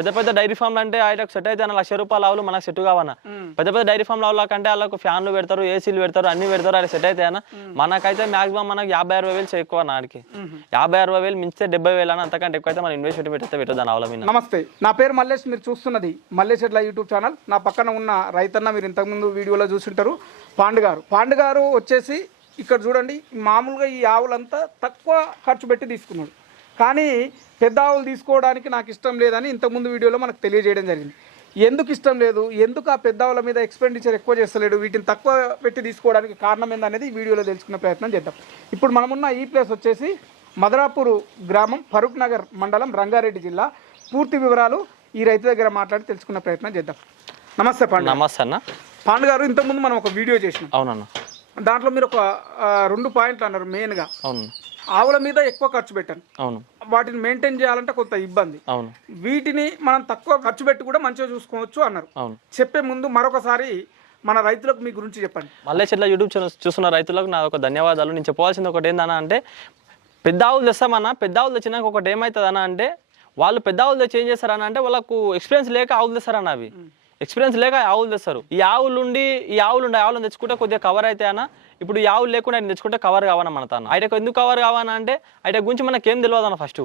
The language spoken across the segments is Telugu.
పెద్ద పెద్ద డైరీ ఫామ్లు అంటే ఆయనకు సెట్ అయితే అన్న లక్ష రూపాయల ఆవులు మనకు సెట్ కావన్న. పెద్ద పెద్ద డైరీ ఫామ్ ఆవుల కంటే వాళ్ళకు ఫ్యాన్లు పెడతారు ఏసీలు పెడతారు అన్ని పెడతారు అది సెట్ అయితే అన్న. మనకైతే మాక్సిమం మనకు యాభై అరవై వేలు ఎక్కువ అన్న ఆడికి. యాభై అరవై వేలు మించితే డెబ్బై వేలు అన్న అంతకంటే ఎక్కువ అయితే మనం ఇన్వెస్ట్ పెడితే పెట్టదు ఆవుల మీద. నమస్తే నా పేరు మల్లేష్ మీరు చూస్తున్నది మల్లేష్ ఎట్లా యూట్యూబ్ ఛానల్. నా పక్కన ఉన్న రైతన్న మీరు ఇంతకుముందు వీడియోలో చూసింటారు పాండు గారు. పాండు గారు వచ్చేసి ఇక్కడ చూడండి మామూలుగా ఈ ఆవులంతా తక్కువ ఖర్చు పెట్టి తీసుకున్నాడు. కానీ పెద్ద ఆవులు తీసుకోవడానికి నాకు ఇష్టం లేదని ఇంతకుముందు వీడియోలో మనకు తెలియజేయడం జరిగింది. ఎందుకు ఇష్టం లేదు? ఎందుకు ఆ పెద్ద ఆవుల మీద ఎక్స్పెండిచర్ ఎక్కువ చేస్తలేడు? వీటిని తక్కువ పెట్టి తీసుకోవడానికి కారణం ఏందనేది ఈ వీడియోలో తెలుసుకునే ప్రయత్నం చేద్దాం. ఇప్పుడు మనమున్న ఈ ప్లేస్ వచ్చేసి మదరాపూర్ గ్రామం ఫరూక్ నగర్ మండలం రంగారెడ్డి జిల్లా. పూర్తి వివరాలు ఈ రైతు దగ్గర మాట్లాడి తెలుసుకునే ప్రయత్నం చేద్దాం. నమస్తే పాండు నమస్తే అన్న. పాండు గారు ఇంతకుముందు మనం ఒక వీడియో చేసినాం. అవునన్న. దాంట్లో మీరు ఒక రెండు పాయింట్లు అన్నారు మెయిన్గా అవును ఆవుల మీద ఎక్కువ ఖర్చు పెట్టాను. అవును. వాటిని మెయింటైన్ చేయాలంటే కొంత ఇబ్బంది. అవును. వీటిని మనం తక్కువ ఖర్చు పెట్టి కూడా మంచిగా చూసుకోవచ్చు అన్నారు. అవును. చెప్పే ముందు మరొకసారి మన రైతులకు మీ గురించి చెప్పండి. మళ్ళీ చెట్ల యూట్యూబ్ ఛానల్ చూస్తున్న రైతులకు నా ఒక ధన్యవాదాలు. నేను చెప్పవలసింది ఒకటి ఏందన్నా అంటే పెద్ద ఆవులు తెస్తామన్నా పెద్ద ఆవులు తెచ్చినాక ఒకటి ఏమవుతుందన్నా అంటే వాళ్ళు పెద్ద ఆవులు తెచ్చి ఏం చేస్తారన్న అంటే వాళ్ళకు ఎక్స్పీరియన్స్ లేక ఆవులు తెస్తారన్న అవి. ఎక్స్పీరియన్స్ లేక ఆవులు తెస్తారు. ఈ ఆవులు ఉండి ఈ ఆవులు ఉండి ఆవులను తెచ్చుకుంటే కొద్దిగా కవర్ అయితే అన్న ఇప్పుడు ఈ ఆవులు లేకుండా ఆయన తెచ్చుకుంటే కవర్ కావాలని మన తాను? ఆయనకు ఎందుకు కవర్ కావాలని అంటే ఆయన గురించి మనకేం తెలియదు అన్న ఫస్ట్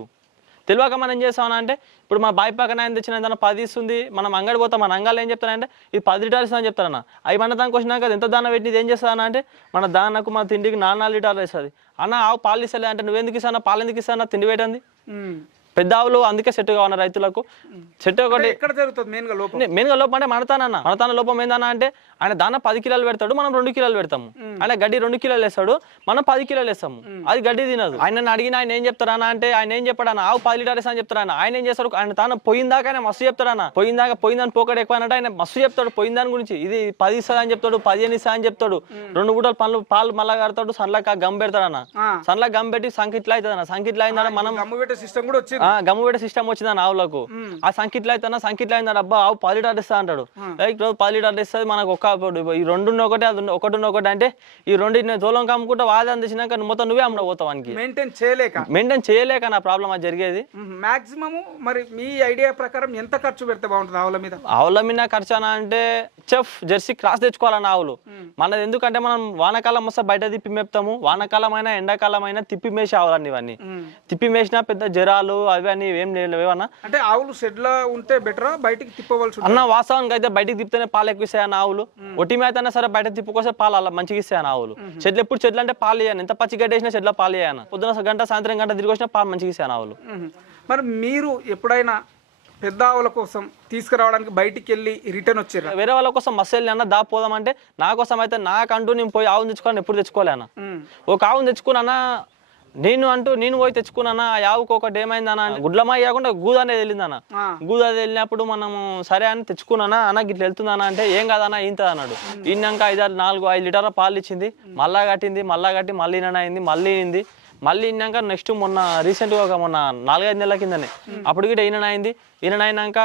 తెలియక మనం ఏం చేస్తామని అంటే ఇప్పుడు మా బాయ్ పక్కన ఆయన తెచ్చిన ఏదైనా పది ఇస్తుంది మనం అంగడి పోతాం మన అంగాలు ఏం చెప్తానంటే ఇది పది లీటర్లు ఇస్తుందని చెప్తారన్న అవి మన దానికి వచ్చినాక ఎంత దాన పెట్టి ఇది ఏం చేస్తానా అంటే మన దానకు మన తిండికి నాలుగు నాలుగు లీటర్లు ఇస్తుంది. అన్న ఆవు పాలు ఇస్తలే అంటే నువ్వెందుకు ఇస్తానా పాలు ఎందుకు ఇస్తానా తిండి పెట్టండి. పెద్ద ఆవులు అందుకే సెట్ కావాలి రైతులకు. సెట్ ఒకటి ఎక్కడ జరుగుతుంది మెయిన్గా లోపం? మెయిన్గా లోపం అంటే మనతానన్న మనతాన లోపం ఏందన్నా అంటే ఆయన దాన పది కిలోలు పెడతాడు మనం రెండు కిలోలు పెడతాము. ఆయన గడ్డి రెండు కిలోలు వేస్తాడు మనం పది కిలోలు వేస్తాము. అది గడ్డి తినదు. ఆయన అడిగిన ఆయన ఏం చెప్తారన్నా అంటే ఆయన ఏం చెప్పాడన్న? ఆవు పది లీటర్ వేస్తా అని చెప్తారన్న ఆయన ఏం చేస్తాడు? ఆయన తాను పోయిందాక ఆయన మస్తు చెప్తాడన్న. పోయిందాక పోయిందని పోకడ ఎక్కువ అంటే ఆయన మస్తు చెప్తాడు. పోయిందాని గురించి ఇది పది ఇస్తా అని చెప్తాడు పదిహేను ఇస్తా అని చెప్తాడు. రెండు పూటలు పనులు పాలు మళ్ళా కడతాడు సన్లాక గమ్ పెడతాడన్న. సన్లా గమ్ పెట్టి సంకిట్లా అవుతుంది అన్న సంకిట్లా అయిందన్న మనం సిస్టమ్ కూడా వచ్చింది. ఆ గమ్ము పెట్టే సిస్టమ్ వచ్చింది ఆవులకు. ఆ సంకిట్లో అయితే సంకిట్లో అయిందా అబ్బా ఆవు పది లీటర్ ఇస్తా అంటాడు. లైక్ రోజు పది లీటర్ ఇస్తుంది మనకు ఒక్క ఈ రెండు ఒకటి అది ఒకటి ఒకటి అంటే ఈ రెండు తోలం కమ్ముకుంటే వాది అందించినాక నువ్వు మొత్తం నువ్వే అమ్మ పోతావు వానికి. మెయింటైన్ చేయలేక. మెయింటైన్ చేయలేక నా ప్రాబ్లం అది జరిగేది. మాక్సిమము మరి మీ ఐడియా ప్రకారం ఎంత ఖర్చు పెడితే బాగుంటుంది ఆవుల మీద? ఆవుల మీద ఖర్చానా అంటే చెఫ్ జెర్సీ క్రాస్ తెచ్చుకోవాలన్న ఆవులు. మనది ఎందుకంటే మనం వానాకాలం వస్తే బయట తిప్పి మేపుతాము. వానాకాలం అయినా ఎండాకాలం అయినా తిప్పి మేసి ఆవులన్నీ ఇవన్నీ. తిప్పి మేసినా పెద్ద జ్వరాలు అవి అన్ని ఏం లేవన్నా అంటే ఆవులు షెడ్లో ఉంటే బెటరా? బయటికి తిప్పవలసి అన్న వాస్తవానికి అయితే బయటికి తిప్పితేనే పాలు ఎక్కువ ఇస్తాయి అన్న ఆవులు? ఒట్టి మేత అయినా సరే బయట తిప్పుకొస్తే పాలు అలా మంచిగా ఇస్తాయి అన్న ఆవులు? చెట్లు ఎప్పుడు చెట్లు అంటే పాలు ఇయ్యాను. ఎంత పచ్చి గడ్డ వేసినా చెట్ల పాలు ఇయ్యాను పొద్దున గంట సాయంత్రం గంట తిరిగి వచ్చినా పాలు మంచిగా ఇస్తాయి అన్న ఆవులు. మరి మీరు ఎప్పుడైనా పెద్ద ఆవుల కోసం తీసుకురావడానికి బయటికి వెళ్ళి రిటర్న్ వచ్చారా? వేరే వాళ్ళ కోసం మస్తు వెళ్ళి అన్న దా పోదామంటే నా కోసం అయితే నాకంటూ నేను పోయి ఆవును తెచ్చుకోవాలని ఎప్పుడు తెచ్చుకోలే అన్న. మ్మ్. ఒక ఆవును తెచ్చుకున్నా నేను అంటూ నేను పోయి తెచ్చుకున్నా ఆ ఆవుకు ఒకటి ఏమైందన్న గుడ్లమాయి కాకుండా గూద అనేది వెళ్ళిందన్న. ఆ. గూద వెళ్ళినప్పుడు మనము సరే అని తెచ్చుకున్నానా? అన్న గిట్ల వెళ్తుందన్న అంటే ఏం కాదన్న ఇంత అన్నాడు. ఇన్నాక ఐదారు నాలుగు ఐదు లీటర్ల పాలు ఇచ్చింది. మళ్ళా కట్టింది మళ్ళా కట్టి మళ్ళీ అయింది మళ్ళీ అయింది మళ్ళీ ఇన్నాక నెక్స్ట్ మొన్న రీసెంట్గా ఒక మొన్న నాలుగైదు నెలల కిందనే. అప్పుడు గిట్ట ఈయన అయింది. ఈయన అయినాక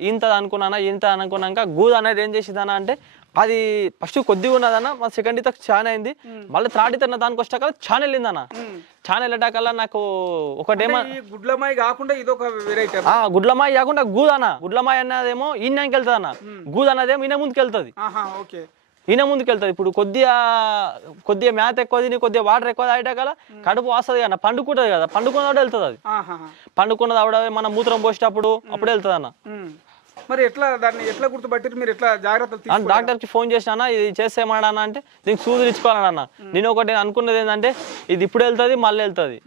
ఇంత అనుకున్నానా? ఇంత అనుకున్నాక గూద అనేది ఏం చేసిందన్న అంటే అది ఫస్ట్ కొద్దిగా ఉన్నదన్న మా సెకండ్ ఇత చాలా అయింది. మళ్ళీ థర్డ్ ఇత దానికి వచ్చాక చాలా వెళ్ళిందన్న. చాలా వెళ్ళటాకల్లా నాకు ఒకటేమో గుడ్లమాయి కాకుండా ఇదొక వెరైటీ ఆ గుడ్లమాయి కాకుండా గూదన గుడ్లమాయి అన్నదేమో ఈయనకి వెళ్తుంది అన్న గూద అన్నదేమో ఈయన ముందుకు వెళ్తుంది ఓకే. ఈయన ముందుకు వెళ్తుంది ఇప్పుడు కొద్దిగా కొద్దిగా మేత ఎక్కువ తిని కొద్దిగా వాటర్ ఎక్కువ తాగటం కడుపు వస్తుంది కదా పండుకుంటుంది కదా. పండుకున్నప్పుడు వెళ్తుంది అది పండుకున్నది ఆవిడ మన మూత్రం పోసేటప్పుడు అప్పుడు వెళ్తుంది అన్న. మరి ఎట్లా దాన్ని ఎట్లా గుర్తుపట్టిరు మీరు ఎట్లా జాగ్రత్తలు తీసుకు డాక్టర్కి ఫోన్ చేసినా ఇది ఏమన్నా అంటే దీనికి సూదులు ఇచ్చుకోవాలన్న నేను ఒకటి అనుకున్నది ఏంటంటే ఇది ఇప్పుడు వెళ్తుంది మళ్ళీ వెళ్తుంది.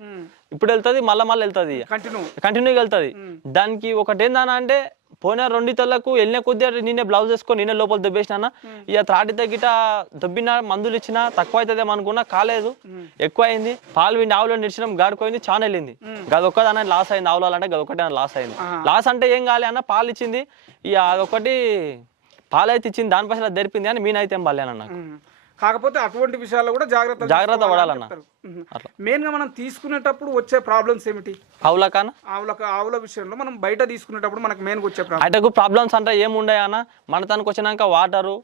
ఇప్పుడు వెళ్తుంది మళ్ళీ మళ్ళీ వెళ్తుంది. కంటిన్యూ కంటిన్యూగా వెళ్తుంది. దానికి ఒకటి ఏందన్నా అంటే పోయిన రెండు తల్లకు వెళ్ళిన కొద్దిగా నేనే బ్లౌజ్ వేసుకొని నేనే లోపల దెబ్బేసిన ఇక త్రాటి తగ్గిట దొబ్బిన మందులు ఇచ్చిన తక్కువ అవుతుందేమో అనుకున్నా కాలేదు. ఎక్కువ అయింది పాలు విండి ఆవులో నిడిచినాం గాడుకోయింది చాలా వెళ్ళింది. గదొక్కదన్న లాస్ అయింది. ఆవులు అంటే గదొక్కటే లాస్ అయింది. లాస్ అంటే ఏం కాలే అన్న పాలు ఇచ్చింది. ఇక అదొకటి పాలు అయితే ఇచ్చింది దాని పైసలు తెరిపింది అని మీనైతే ఏం బాలేనన్న. కాకపోతే అటువంటి విషయాల్లో కూడా జాగ్రత్త జాగ్రత్త పడాలన్న. మెయిన్గా మనం తీసుకునేటప్పుడు వచ్చే ప్రాబ్లమ్స్ ఏమిటి? ఆవుల కాన? ఆవుల విషయంలో మనం బయట తీసుకునేటప్పుడు మనకు మెయిన్ వచ్చే ప్రాబ్లం అటకు ప్రాబ్లమ్స్ అంటే ఏముండే అన్న? మన తనకు వచ్చినాక వాటరు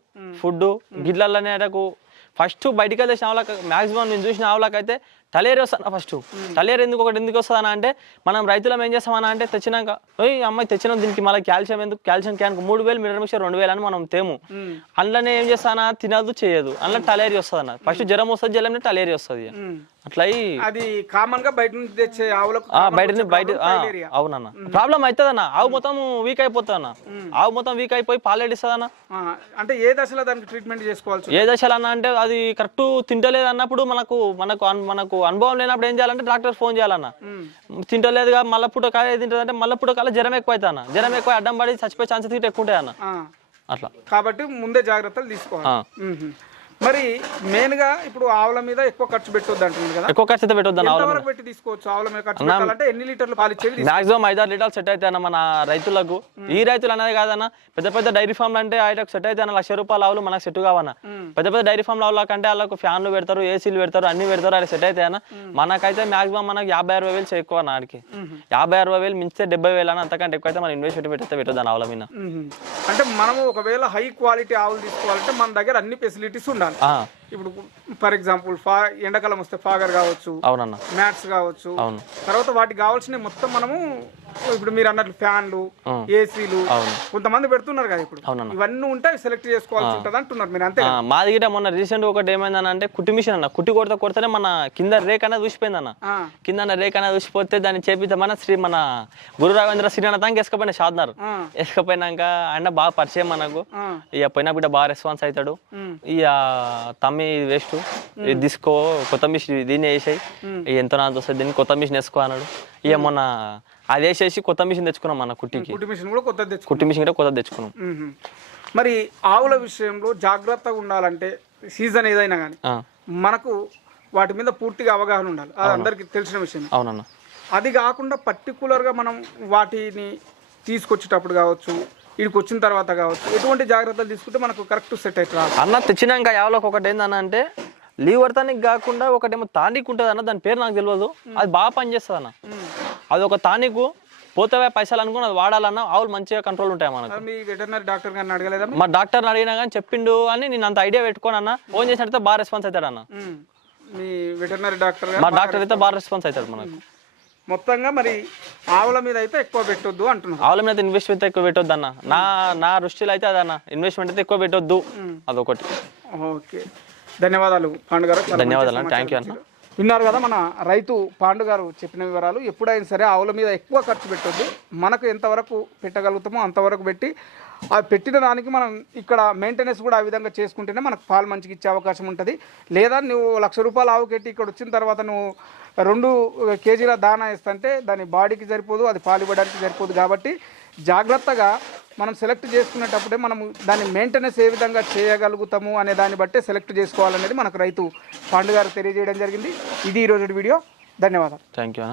ఫుడ్ గిడ్లలోనే అటకు ఫస్ట్ బయటికి వెళ్ళేసిన ఆవులకు మాక్సిమం నేను చూసిన ఆవులకైతే టలేరి వస్తాను ఫస్ట్. టలేరి ఎందుకు ఒకటి ఎందుకు వస్తుందన్న అంటే మనం రైతులం ఏం చేస్తామన్నా అంటే తెచ్చినాక ఓయ్ అమ్మాయి తెచ్చిన దీనికి మళ్ళీ కాల్షియం ఎందుకు? కాల్షియం క్యాన్కి మూడు వేలు మిరర్ మిక్చర్ రెండు వేలు అని మనం తేము. అందులోనే ఏం చేస్తానా? తినదు చేయదు. అందులో టలేరి వస్తుంది అన్న ఫస్ట్ జ్వరం వస్తుంది జ్వరం టలేరి వస్తుంది. అట్లా అది కామన్గా బయట నుంచి తెచ్చే ఆవులకు బయట బయట. అవునన్న. ప్రాబ్లం అవుతుందన్న ఆవు మొత్తం వీక్ అయిపోతుందన్న. ఆవు మొత్తం వీక్ అయిపోయి పాలేడిస్తుందన్న ఆ, అంటే ఏ దశలో దానికి ట్రీట్మెంట్ చేసుకోవాల్సి ఏ దశలో అన్న అంటే అది కరెక్ట్ తింటలేదు అన్నప్పుడు మనకు మనకు మనకు అనుభవం లేనప్పుడు ఏం చేయాలంటే డాక్టర్ ఫోన్ చేయాలన్న. తింటలేదుగా మళ్ళీ పుట్ట కాయ తింటుంది అంటే మళ్ళీ పుట్ట కాల జ్వరం ఎక్కువ అన్న. జ్వరం ఎక్కువ అడ్డం పడి చచ్చిపోయే ఛాన్సెస్ గిట్ట ఎక్కువ ఉంటాయి అన్న. అట్లా. కాబట్టి ముందే జాగ్రత్తలు తీసుకోవాలి. మరి మెయిన్గా ఇప్పుడు ఆవుల మీద ఎక్కువ ఖర్చు పెట్టొద్దు అంటున్నారు కదా. ఎక్కువ ఖర్చు పెట్టొద్దు ఎంతవరకు పెట్టి తీసుకోవచ్చు? ఆవుల మీద ఖర్చు పెట్టాలంటే ఎన్ని లీటర్లు పాలు తీసుకో- మాక్సిమం ఐదారు లీటర్లు సెట్ అయితే అన్న మన రైతులకు. ఈ రైతులు అనేది కాదన్న పెద్ద పెద్ద డైరీ ఫామ్లు అంటే ఆయనకు సెట్ అయితే అన్న లక్ష రూపాయల ఆవులు మనకు సెట్ కావన్న. పెద్ద పెద్ద డైరీ ఫామ్ ఆవుల కంటే వాళ్ళకు ఫ్యాన్లు పెడతారు ఏసీలు పెడతారు అన్ని పెడతారు అది సెట్ అయితే అన్న. మనకైతే మాక్సిమం మనకు యాభై అరవై వేలు ఎక్కువ అన్న ఆడికి. యాభై అరవై వేలు మించితే డెబ్బై వేలు అని అంతకంటే ఎక్కువ అయితే మనం ఇన్వెస్ట్ పెట్టితే పెట్టొద్దు ఆవుల మీద. అంటే మనము ఒకవేళ హై క్వాలిటీ ఆవులు తీసుకోవాలంటే మన దగ్గర అన్ని ఫెసిలిటీస్ ఉండాలి. ఆ, ఇప్పుడు ఫర్ ఎగ్జాంపుల్ ఫా ఎండాకాలం వస్తే ఫాగర్ కావచ్చు అవునన్న. మ్యాట్స్ కావచ్చు. అవును. తర్వాత వాటికి కావాల్సిన మొత్తం మనము ఇప్పుడు మీరు అన్నట్లు ఫ్యాన్లు. ఏసీలు కొంతమంది పెడుతున్నారు కదా ఇప్పుడు. ఇవన్నీ ఉంటే సెలెక్ట్ చేసుకోవాల్సి ఉంటుంది అంటున్నారు మీరు అంతే ఆ, మాది గిట్ట మొన్న రీసెంట్ ఒకటి ఏమైందని అంటే కుట్టి మిషన్ అన్న. కుట్టి కొడితే కొడితేనే మన కింద రేక్ అనేది చూసిపోయింది అన్న ఆ, కింద రేక్ అనేది చూసిపోతే దాన్ని చేపిద్దామని శ్రీ మన గురు రాఘవేంద్ర శ్రీనాథ్ తానికి వేసుకపోయిన షాద్నార్ ఆ, వేసుకపోయినాక ఆయన బాగా పరిచయం మనకు. ఇక పోయినా బిడ్డ బాగా రెస్పాన్స్ అవుతాడు. ఇక తమ్మి వేస్ట్ తీసుకో కొత్త మిషన్ దీన్ని వేసాయి ఎంత నాది వస్తుంది దీన్ని కొత్త మిషన్ వేసుకో అన్నాడు. ఇక మొన్న అది వేసేసి కొత్త మిషన్ తెచ్చుకున్నాం మన కుట్టికి. కుట్టి మిషన్ కూడా కొత్తది తెచ్చుకో కుట్టి మిషన్ కూడా కొత్త తెచ్చుకున్నాం. మ్మ్. మరి ఆవుల విషయంలో జాగ్రత్తగా ఉండాలంటే సీజన్ ఏదైనా కానీ ఆ, మనకు వాటి మీద పూర్తిగా అవగాహన ఉండాలి. అది అందరికీ తెలిసిన విషయం. అవునన్న. అది కాకుండా పర్టికులర్గా మనం వాటిని తీసుకొచ్చేటప్పుడు కావచ్చు ఇక్కడికి వచ్చిన తర్వాత కావచ్చు ఎటువంటి జాగ్రత్తలు తీసుకుంటే మనకు కరెక్ట్ సెట్ అవుతుంది అన్న తెచ్చినాక యావలోకి ఒకటి ఏందన్న అంటే లీవర్ తానికి కాకుండా ఒకటేమో తానిక్ ఉంటుంది అన్న దాని పేరు నాకు తెలియదు అది బాగా పనిచేస్తుంది అన్న అది ఒక తానికు పోతే పైసలు అనుకుని అది వాడాలన్నా ఆవులు మంచిగా కంట్రోల్ ఉంటాయి మనకు? మీ వెటర్నరీ డాక్టర్ గారిని అడగలేదా మా డాక్టర్ని అడిగినా కానీ చెప్పిండు అని నేను అంత ఐడియా పెట్టుకోను అన్న ఫోన్ చేసినట్టు బాగా రెస్పాన్స్ అవుతాడు అన్న మ్మ్. మీ వెటర్నరీ డాక్టర్ మా డాక్టర్ అయితే బాగా రెస్పాన్స్ అవుతాడు మనకు. మొత్తంగా మరి ఆవుల మీద అయితే ఎక్కువ పెట్టొద్దు అంటున్నారు. ఆవుల మీద ఇన్వెస్ట్మెంట్ ఎక్కువ పెట్టొద్దు అన్న నా నా దృష్టిలో అయితే అదన్న. ఇన్వెస్ట్మెంట్ అయితే ఎక్కువ పెట్టొద్దు. అదొకటి. ఓకే. ధన్యవాదాలు పాండు గారు. ధన్యవాదాలు థ్యాంక్ యూ అన్న. విన్నారు కదా మన రైతు పాండు గారు చెప్పిన వివరాలు. ఎప్పుడైనా సరే ఆవుల మీద ఎక్కువ ఖర్చు పెట్టొద్దు. మనకు ఎంతవరకు పెట్టగలుగుతామో అంతవరకు పెట్టి ఆ పెట్టిన దానికి మనం ఇక్కడ మెయింటెనెన్స్ కూడా ఆ విధంగా చేసుకుంటేనే మనకు పాలు మంచిగా ఇచ్చే అవకాశం ఉంటుంది. లేదా నువ్వు లక్ష రూపాయలు ఆవు కట్టి ఇక్కడ వచ్చిన తర్వాత నువ్వు రెండు కేజీల దానా ఇస్తుంటే దాని బాడీకి సరిపోదు అది పాలు ఇవ్వడానికి సరిపోదు కాబట్టి జాగ్రత్తగా మనం సెలెక్ట్ చేసుకునేటప్పుడే మనం దాని మెయింటెనెన్స్ ఏ విధంగా చేయగలుగుతాము అనే దాన్ని బట్టే సెలెక్ట్ చేసుకోవాలనేది మనకు రైతు పాండు గారు తెలియజేయడం జరిగింది. ఇది ఈరోజు వీడియో. ధన్యవాదాలు. Thank you